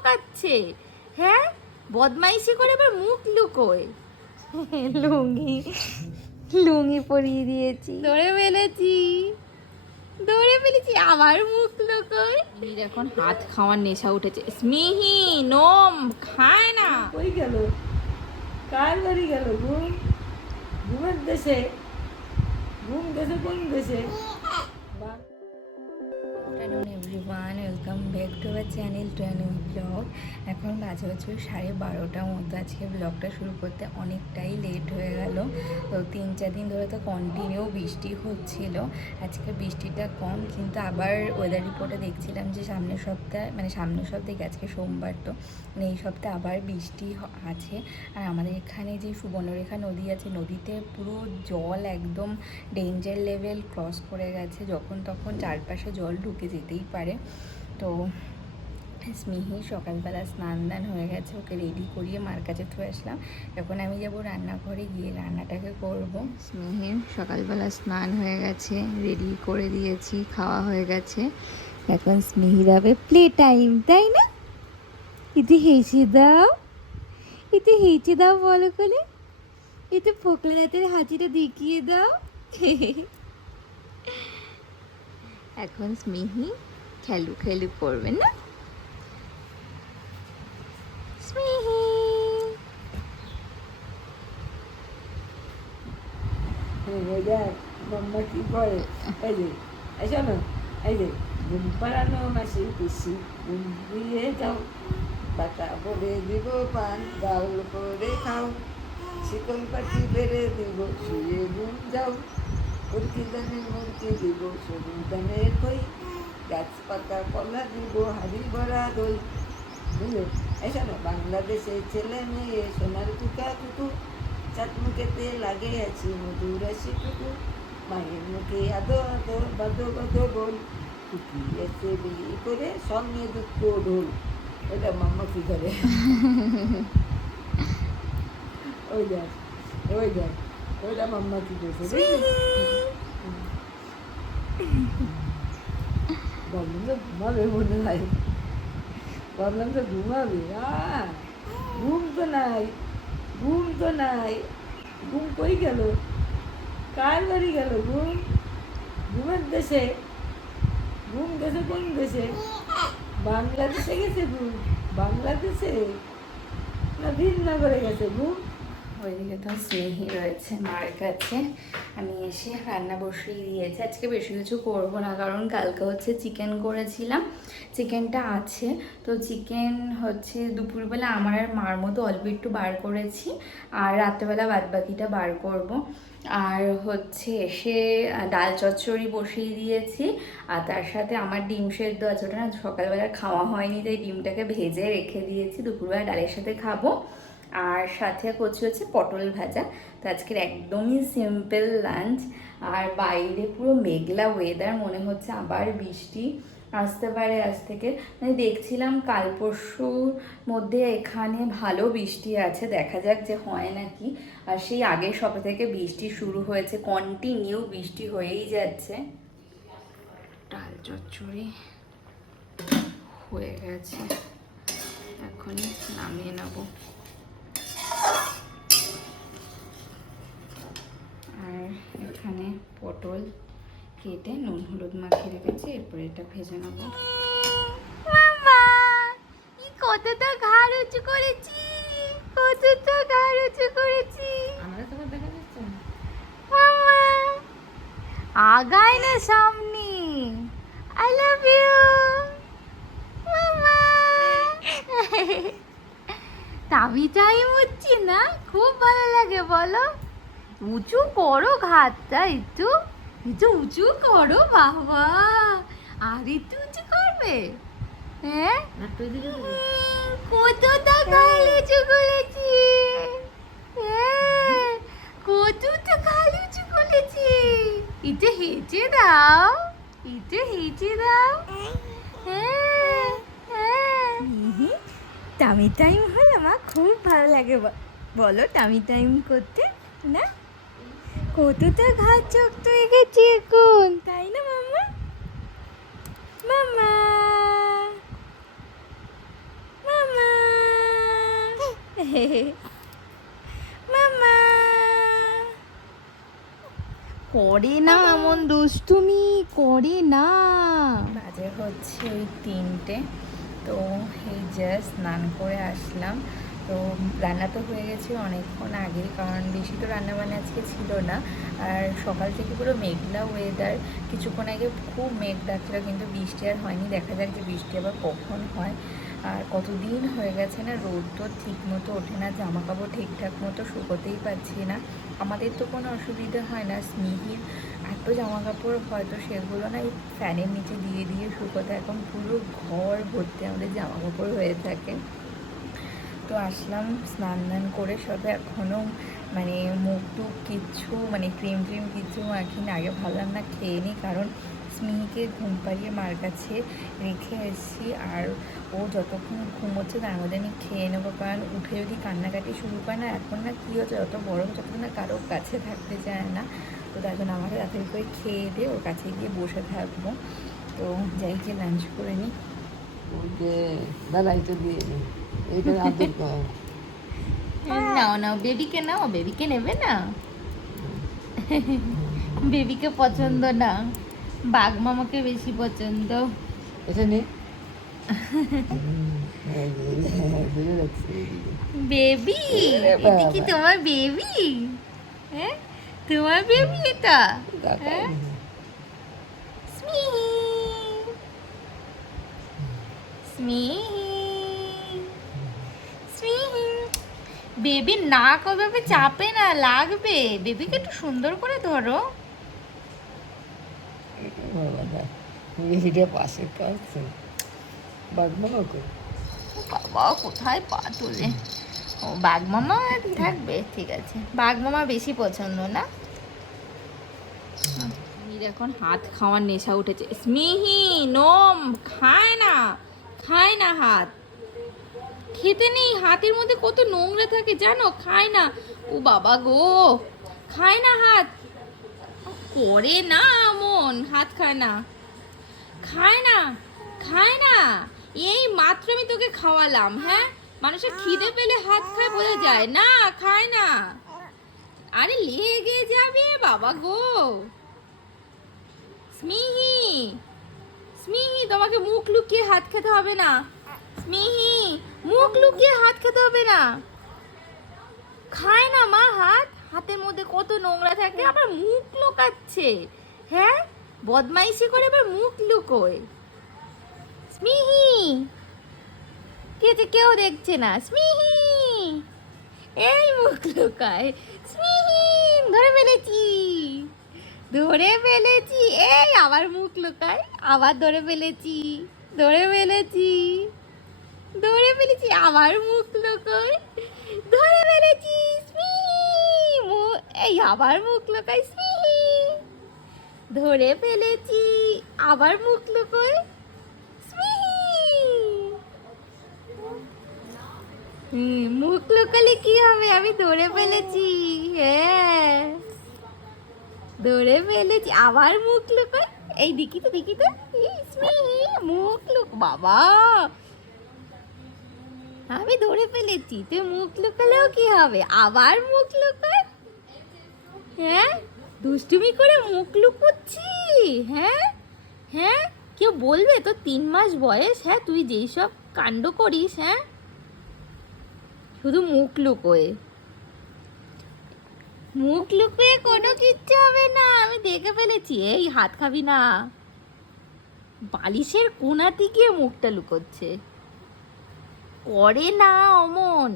পোকাচ্ছে। হ্যাঁ, বদমাইশি করে আবার মুখ লুকোয়। লুঙ্গি লুঙ্গি পরিয়ে দিয়েছি, ধরে ফেলেছি আমার মুখ লুকোয়। এখন হাত খাওয়ার নেশা উঠেছে। স্মিহি নোম খায় না। কই গেল? কার বাড়ি গেল? ঘুমের দেশে? ঘুম গেছে কোন দেশে? Afternoon everyone, welcome back to our channel to a new blog. এখন বাজে হচ্ছে 12:30 মতো। আজকে ব্লগটা শুরু করতে অনেকটাই লেট হয়ে গেল। তো 3-4 দিন ধরে তো কন্টিনিউ বৃষ্টি হচ্ছিল। আজকে বৃষ্টিটা কম, কিন্তু আবার ওয়েদার রিপোর্টে দেখছিলাম যে সামনের সপ্তাহে আজকে সোমবার, তো মানে এই সপ্তাহে আবার বৃষ্টি আছে। আর আমাদের এখানে যে সুবর্ণরেখা নদী আছে, নদীতে পুরো জল একদম ডেঞ্জার লেভেল ক্রস করে গেছে। যখন তখন চারপাশে জল ঢুকে যেতেই পারে। তো স্মিহি সকালবেলা স্নান দান হয়ে গেছে, ওকে রেডি করিয়ে মার কাছে থুয়ে আসলাম। এখন আমি যাব রান্নাঘরে গিয়ে রান্নাটাকে করব। স্মিহির সকালবেলা স্নান হয়ে গেছে, রেডি করে দিয়েছি, খাওয়া হয়ে গেছে। এখন স্মিহি যাবে প্লে টাইম, তাই না? এতে হেসে দাও, এতে হেঁচে দাও বলো করে, এতে ফোকলা রাতের হাঁচিটা দেখিয়ে দাও। এখন স্মিহি খেলু খেলু করবে না? স্মিহি মাম্মা কি করে? এই যে শোনো, এই যে ঘুম পাড়ানো মাসি পিসি, ঘুম দিয়ে যাও, বাটা ভরে দিব পান, ডাউল করে খাও, শিকল পাটি বেড়ে দিব, শুয়ে ঘুম যাও, মুরগি দানে মুরগি দিব, সরু দানে কই, গাছপাতা কলা দিব, হাড়ি ভরা দই। বুঝলো? এই শোনো, বাংলাদেশে ছেলে মেয়ে সোনার কুকা কুকু, চাঁদ মুখেতে লাগে আছি মধুর হাসি টুকু, মায়ের মুখে আদো আদো বাদো বাদো বল, টুকি এসে বিলি করে সঙ্গে দুঃখ ঢোল। ওইটা মাম্মা কি করে? ওই দেখ, ওই দেখ, ওইটা মাম্মা কি করছে? ভাবলাম তো ঘুমাবে মনে হয়, ভাবলাম তো ঘুমাবে। ঘুম তো নাই, ঘুম তো নাই। ঘুম কই গেল? কার বাড়ি গেল ঘুম? ঘুমের দেশে? ঘুম গেছে কোন দেশে? বাংলাদেশে গেছে ঘুম? বাংলাদেশে না ভিন্ন করে গেছে ঘুম? ওইদিকে তো স্নেহি রয়েছে মার কাছে। আমি এসে রান্না বসিয়ে দিয়েছি। আজকে বেশি কিছু করবো না, কারণ কালকে হচ্ছে চিকেন করেছিলাম, চিকেনটা আছে। তো চিকেন হচ্ছে দুপুরবেলা আমার আর মার মতো অল্প একটু বার করেছি, আর রাত্রেবেলা বাদবাকিটা বার করব। আর হচ্ছে এসে ডাল চচ্চড়ি বসিয়ে দিয়েছি, আর তার সাথে আমার ডিম সেদ্ধ আছে, ওটা না সকালবেলা খাওয়া হয়নি, তাই ডিমটাকে ভেজে রেখে দিয়েছি, দুপুরবেলা ডালের সাথে খাবো। আর সাথে করছি হচ্ছে পটল ভাজা। তো আজকের একদমই সিম্পল লাঞ্চ। আর বাইরে পুরো মেঘলা ওয়েদার, মনে হচ্ছে আবার বৃষ্টি আসতে পারে আজ থেকে। মানে দেখছিলাম কাল পরশুর মধ্যে এখানে ভালো বৃষ্টি আছে, দেখা যাক যে হয় নাকি। আর সেই আগের সপ্তাহ থেকে বৃষ্টি শুরু হয়েছে, কন্টিনিউ বৃষ্টি হয়েই যাচ্ছে। ডাল চচ্চড়ি হয়ে গেছে, এখনই নামিয়ে নেবো। আর এখানে পটল কেটে নুন হলুদ মাখিয়ে রেখেছি, এরপরে এটা ভেজে নেবো। মামা, কতটা ঘাড় উঁচু করেছি, কতটা ঘাড় উঁচু করেছি। আমার তোমার দেখা যাচ্ছে না? মামা আগায় না সামনে। আই লাভ ইউ মামা। টামি টাইম হচ্ছে না, খুব ভালো লাগে বলো। উঁচু করো ঘাটটা, একটু একটু উঁচু করো বাবা, আর একটু উঁচু করবে। হ্যাঁ, কতটা গাল উঁচু করেছি, হ্যাঁ কতটা গাল উঁচু করেছি। একটু হেঁচে দাও, একটু হেঁচে দাও। হ্যাঁ হ্যাঁ, টামি টাইম হলো মা, খুব ভালো লাগে বলো টামি টাইম করতে না? কতটা ঘাট চোখ তো গেছে এখন, তাই না মাম্মা? মাম্মা মামা করে না এমন দুষ্টুমি করে না। বাজে হচ্ছে ওই 3টে। তো এই জাস্ট স্নান করে আসলাম। তো রান্না তো হয়ে গেছে অনেকক্ষণ আগে, কারণ বেশি তো রান্নাবান্না আজকে ছিল না। আর সকাল থেকে পুরো মেঘলা ওয়েদার। কিছুক্ষণ আগে খুব মেঘ ডাকছিল, কিন্তু বৃষ্টি আর হয়নি। দেখা যাক যে বৃষ্টি আবার কখন হয়। আর কতদিন হয়ে গেছে না, রোদ তো ঠিক মতো ওঠে না, জামা কাপড় ঠিকঠাক মতো শুকোতেই পারছি না। আমাদের তো কোনো অসুবিধা হয় না, স্মিহির এত জামা কাপড় হয়তো সেগুলো না এই ফ্যানের নিচে দিয়ে দিয়ে শুকোতে এখন পুরো ঘর ভর্তি আমাদের জামা কাপড় হয়ে থাকে। তো আসলাম স্নান টান করে, সবে এখনও মানে মুখ টুক কিচ্ছু মানে ক্রিম ট্রিম কিচ্ছু মাখিনি। আগে ভাবলাম না খেয়ে নিই, কারণ স্মিহিকে ঘুম পাড়িয়ে মার কাছে রেখে এসেছি। আর ও যতক্ষণ ঘুমোচ্ছে তার মধ্যে আমি খেয়ে নেবো, কারণ উঠে যদি কান্নাকাটি শুরু করে না, এখন না কী হচ্ছে, যত বড় যতক্ষণ না কারোর কাছে থাকতে চায় না। তো তার জন্য আমাকে তাড়াতাড়ি করে খেয়ে দিয়ে ওর কাছে গিয়ে বসে থাকবো। তো যাই গিয়ে লাঞ্চ করে নিই। ওকে দাঁড়াই তো দিয়ে নে, এইটা আদর কর। নাও নাও, বেবিকে নাও, বেবিকে নেবে না? বেবিকে পছন্দ না, বাঘ মামাকে বেশি পছন্দ। এটা নে। বুঝে যাচ্ছি। বেবি, ওরে এটা কি বাবা। তোমার বেবি? হ্যাঁ, তোমার বেবি এটা? হ্যাঁ? স্মিহি, স্মিহি, স্মিহি। বেবি নাক ওভাবে চাপে না, লাগবে। বেবিকে একটু সুন্দর করে ধরো। বাবা না, এটা পাশে কাছে বাগমামা কই? বাবা কোথায় পা তোলে। ও বাঘ মামা থাকবে, ঠিক আছে। বাঘ মামা বেশি পছন্দ না। স্মিহির এখন হাত খাওয়ার নেশা উঠেছে। স্মিহি নোম খায় না, খায় না হাত। খেতে নেই, হাতের মধ্যে কত নোংরা থাকে জানো, খায় না। ও বাবা গো, খায় না হাত, করে না মন, হাত খায় না, খায় না, খায় না। এই মাত্র আমি তোকে খাওয়ালাম। হ্যাঁ, মানুষের খিদে পেলে হাত খায় বোঝা যায় না, খায় না। আরে লেগে যাবে বাবা গো। স্মিহি, স্মিহি, তোমাকে মুখ লুকিয়ে হাত খেতে হবে না। স্মিহি, মুখ লুকিয়ে হাত খেতে হবে না। খায় না মা হাত, হাতের মধ্যে কত নোংরা থাকে, আবার মুখ লুকাচ্ছে। হ্যাঁ, বদমাইশি করে আবার মুখ লুকোয়। স্মিহি, কেউ দেখছে না। স্মিহি, এই মুখ লুকায়। স্মিহি, ধরে ফেলেছি, ধরে ফেলেছি। এই আবার মুখ লুকায়, আবার ধরে ফেলেছি, ধরে ফেলেছি, ধরে ফেলেছি, আবার মুখ লুকোয়, ধরে ফেলেছি। স্মিহি, এই আবার মুখ লুকায়। স্মিহি, ধরে ফেলেছি, আবার মুখ লুকোয়। মুখ লুকালে কি হবে, আমি ধরে ফেলেছি। হ্যাঁ, ধরে ফেলেছি, আবার মুখ লুকোয়। এই দেখি তো, দেখি তো। স্মিহি, মুখ লুক, বাবা আমি ধরে ফেলেছি, তুই মুখ লুকালেও কি হবে, আবার মুখ লুকোয়। হ্যাঁ, দুষ্টুমি করে মুখ লুকোচ্ছি। হ্যাঁ, হ্যাঁ, কেউ বলবে তো 3 মাস বয়স, হ্যাঁ তুই যেই সব কাণ্ড করিস। হ্যাঁ, শুধু মুখ লুকোয়, মুখ লুকিয়ে কোনো কিচ্ছু হবে না, আমি দেখে ফেলেছি। এই হাত খাবি না, বালিশের কোণাতে গিয়ে মুখটা লুকোচ্ছে, করে না অমন।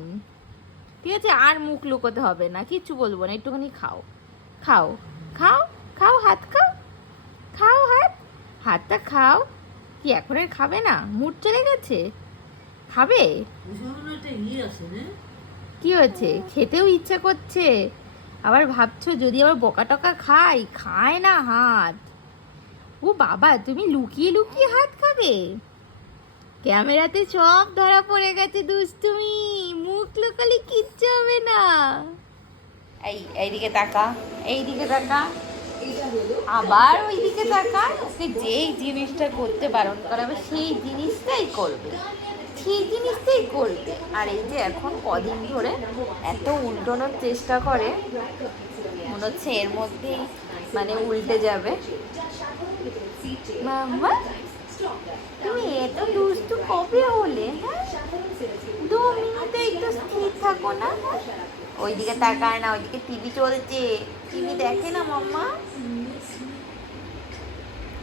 ঠিক আছে, আর মুখ লুকোতে হবে না, কিচ্ছু বলবো না, একটুখানি খাও, খাও, খাও, খাও, হাত খাও, খাও হাত, হাতটা খাও। কি এখন আর খাবে না, মুড চলে গেছে, খাবে? কি হয়েছে, খেতেও ইচ্ছা করছে, আবার ভাবছো যদি আবার বকা টকা খাই, খায় না হাত। ও বাবা, তুমি লুকিয়ে লুকিয়ে হাত খাবে? ক্যামেরাতে সব ধরা পড়ে গেছে দুষ্টুমি, মুখ লুকালে কিচ্ছু হবে না। এইদিকে তাকা, এইদিকে তাকা, আবার ওইদিকে তাকা। ওকে যেই জিনিসটা করতে বারণ করাবে সেই জিনিসটাই করবে। সেই জিনিসটাই করবে। আর এই যে এখন কদিন ধরে এত উল্টানোর চেষ্টা করে, মনে হচ্ছে এর মধ্যেই মানে উল্টে যাবে। মাম্মা তুমি এত দুষ্টু কবে হলে? হ্যাঁ, 2 মিনিটে একটু স্থির থাকো না। ওইদিকে তাকায় না, ওইদিকে টিভি চলছে, টিভি দেখে না মাম্মা।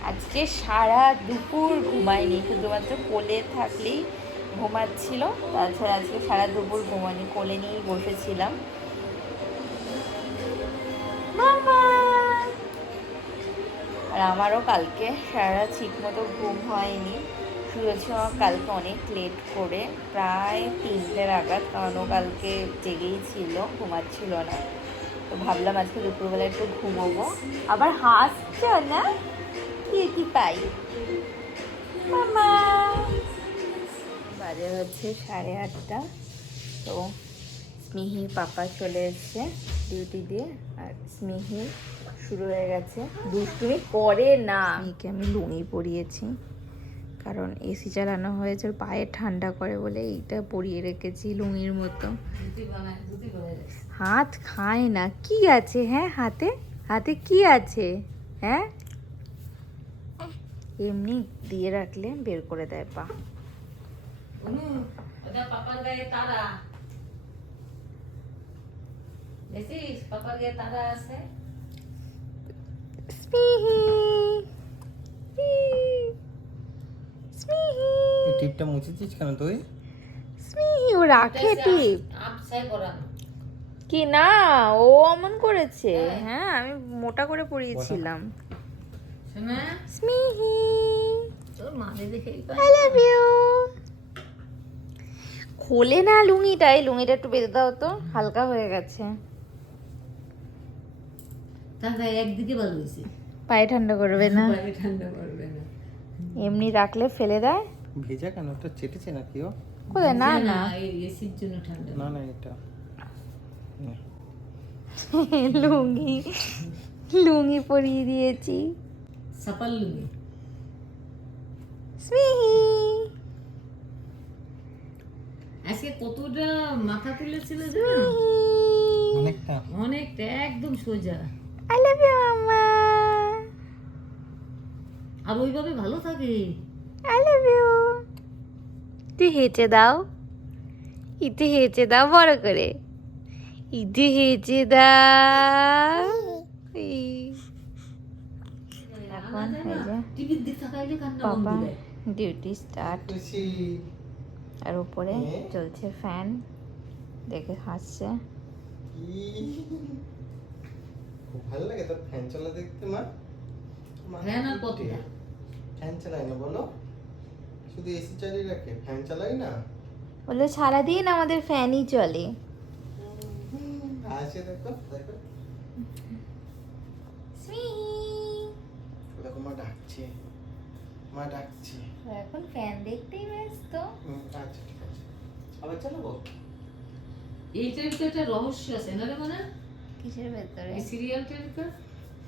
আজকে সারা দুপুর ঘুমায়নি, শুধুমাত্র কোলে থাকলেই ঘুমাচ্ছিল, তাছাড়া আজকে সারা দুপুর ঘুমায়নি, কোলে নিয়েই বসেছিলাম। মামা আর আমারও কালকে সারা ঠিক মতো ঘুম হয়নি, শুয়েছি আমার কালকে অনেক লেট করে, প্রায় 3টে নাগাদ, কারণ ও কালকে জেগেই ছিল, ঘুমাচ্ছিল না। তো ভাবলাম আজকে দুপুরবেলা একটু ঘুমোবো। আবার হাসছ না, কি পাই মামা। বাজে হচ্ছে 8:30। তো স্মিহির পাপা চলে এসছে ডিউটি দিয়ে, আর স্মিহি শুরু হয়ে গেছে দুষ্টুমি করে না। স্মিহিকে আমি লুঙ্গি পরিয়েছি, কারণ এসি চালানো হয়েছে, ওর পায়ে ঠান্ডা করে বলে এইটা পরিয়ে রেখেছি লুঙ্গির মতো। হাত খায় না, কি আছে? হ্যাঁ, হাতে হাতে কি আছে? হ্যাঁ, এমনি দিয়ে রাখলে বের করে দেয় পা। পাপার গায়ে তারা দেখছিস, পাপার গায়ে তারা আছে। স্মিহি স্মিহি এই টিপটা মুছেছিস কেন তুই? স্মিহি ও রাখে টিপ আপসাই করানো কি না, ও অমন করেছে। হ্যাঁ, আমি মোটা করে পরিয়েছিলাম। শোনা, স্মিহি তোর মাঝে দেখে আই লাভ ইউ। খোলে না লুঙ্গিটা, এই লুঙ্গিটা একটু বেঁধে দাও তো, হালকা হয়ে গেছে। তাহলে একদিকে ভালো হয়েছে, পায়ে ঠান্ডা করবে না, বাইরে ঠান্ডা করবে না। এমনি রাখলে ফেলে দেয়। ভেজা কেন? তো চেটেছে নাকি ও? কোথায়? না না, এই এসির জন্য ঠান্ডা। না না, এটা নে। লুঙ্গি লুঙ্গি পরিয়ে দিয়েছি। সাপাল লুঙ্গি। স্মিহি আজকে কতটা মাথা তুলেছিল জানো? অনেকটা। অনেকটা, একদম সোজা। আই লাভ ইউ মাম্মা, আর ওইভাবে ভালো থাকে। I love you. তুই হেঁচে দাও, ইতে হেঁচে দাও বড় করে, ইতে হেঁচে দাও। এখন এই যে টিভির দিক তাকাইলে কান্না বন্ধ পাপা দেয়। ডিউটি স্টার্ট, খুশি। আর উপরে চলছে ফ্যান, দেখে হাসছে। খুব ভালো লাগে তোর ফ্যান চালা দেখতে মা? ফ্যান আর কতটা? ফ্যান চালাই না বলো, শুধু এসি চালিয়ে রাখে, ফ্যান চালাই না। বললো সারাদিন আমাদের ফ্যানই চলে। আসে দেখো দেখো, দেখো মা ডাকছে, মা ডাকছে। এখন ফ্যান দেখতেই ব্যস্ত। আচ্ছা ঠিক আছে, আবার চালাবো। এইটার তো একটা রহস্য আছে না রে মানে, কিসের ভেতরে? এই সিরিয়ালটার তো।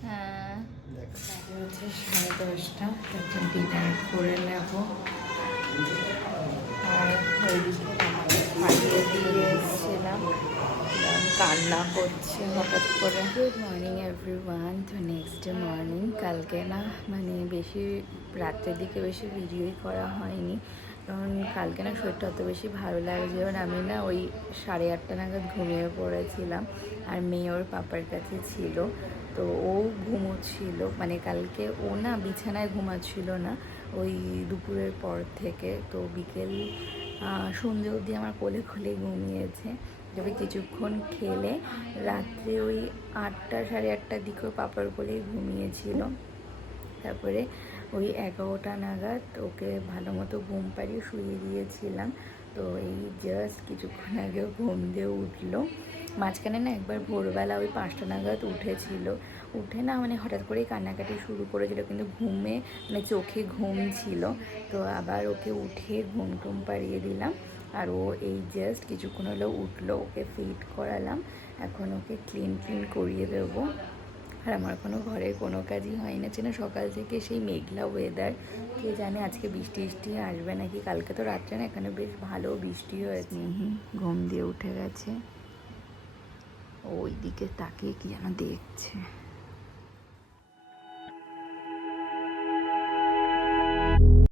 হ্যাঁ, দেখো হচ্ছে 10:30, এখন ডিনার করে নেব। আর ওইদিকে খাইয়ে দিয়ে এসেছিলাম, কান্না করছে হঠাৎ করে। Good morning everyone. তো নেক্সট ডে মর্নিং, কালকে না মানে বেশি রাত্রের দিকে বেশি ভিডিওই করা হয়নি, কারণ কালকে না শরীরটা অত বেশি ভালো লাগছে। এবার আমি না ওই 8:30 নাগাদ ঘুমিয়ে পড়েছিলাম, আর মেয়ে ওর পাপার কাছে ছিল। তো ও ঘুমোচ্ছিল, মানে কালকে ও না বিছানায় ঘুমাচ্ছিল না ওই দুপুরের পর থেকে, তো বিকেল সন্ধ্যে অবধি আমার কোলে খুলে ঘুমিয়েছে। তবে কিছুক্ষণ খেলে রাত্রে ওই 8টা 8:30টার দিকেও পাপার কোলেই ঘুমিয়েছিল। তারপরে ওই 11টা নাগাদ ওকে ভালো মতো ঘুম পাড়িয়ে শুয়ে দিয়েছিলাম। তো এই জাস্ট কিছুক্ষণ আগেও ঘুম দিয়ে উঠলো। মাঝখানে না একবার ভোরবেলা ওই 5টা নাগাদ উঠেছিল, উঠে না মানে হঠাৎ করেই কান্নাকাটি শুরু করেছিল, কিন্তু ঘুমে মানে চোখে ঘুম ছিল। তো আবার ওকে উঠে ঘুম টুম পাড়িয়ে দিলাম, আর ও এই জাস্ট কিছুক্ষণ হলো উঠলো, ওকে ফিড করালাম। এখন ওকে ক্লিন করিয়ে দেবো। আর আমার ঘরের কোনো কাজই হয় না, না সকাল থেকে সেই মেঘলা ওয়েদার। কে জানে আজকে বৃষ্টি টিষ্টি আসবে নাকি। কালকে তো রাত্রে না এখানে বেশ ভালো বৃষ্টি হয়েছে। ঘুম দিয়ে উঠে গেছে, ওই দিকে তাকিয়ে কি যেন দেখছে।